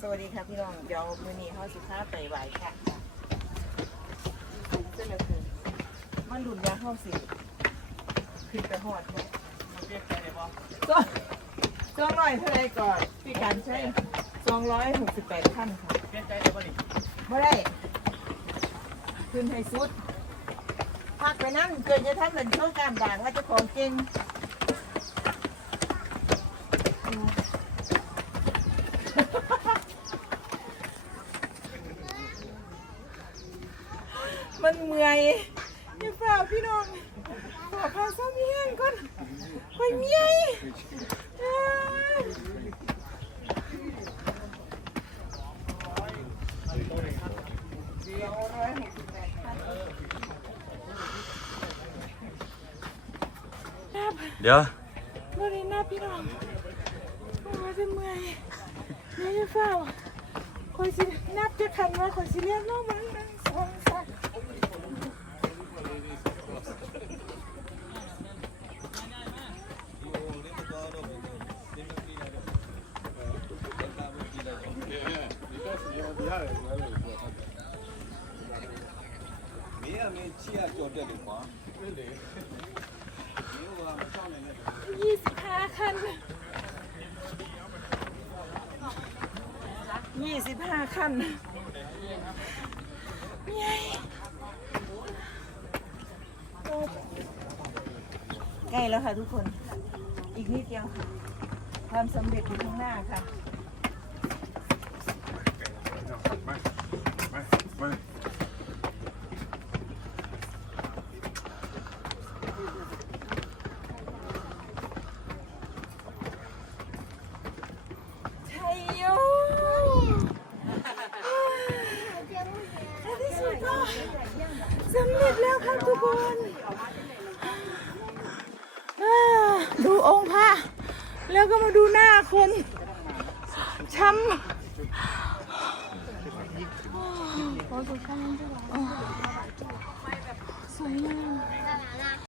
สวัสดีค่ะพี่น้องเดี๋ยวมื้อนี้เขาสิพาไปไหว้ค่ะสูงขึ้นแล้วคือมันดุนยาเข้าสิขึ้นไปหอดเนี่ยมันเรียกใจได้บ่ก็สองร้อยเท่าไรก่อนพี่การใช้สองร้อยหกสิบแปดขั้นค่ะเรียกใจได้บ่นี่ไม่ได้ขึ้นให้สุดพักไปนั่งเกิดจะท่านเป็นโชว์การด่างว่าจะของจริง มันเมื่อยอย่าเปล่าพี่น้องขอพาซ้ำเฮียนก่อนไปเมียยอ้ายนับเดี๋ยวบ่ได้นับพี่น้องโอ้ยจะเมื่อยเดี๋ยวจะเฝ้าคอยสินับจะขันว่าคอยสิเรียกน้องมันหนึ่งสองสาม ยี่สิบห้าคันยี่สิบห้าคันใหญ่ใกล้แล้วค่ะทุกคน อีกนิดเดียวค่ะ ความสำเร็จอยู่ข้างหน้าค่ะ ชัยโยในที่สุดก็สำเร็จแล้วครับทุกคนอ่าดูองค์พระแล้วก็มาดูหน้าคนช้ำ สวยงาม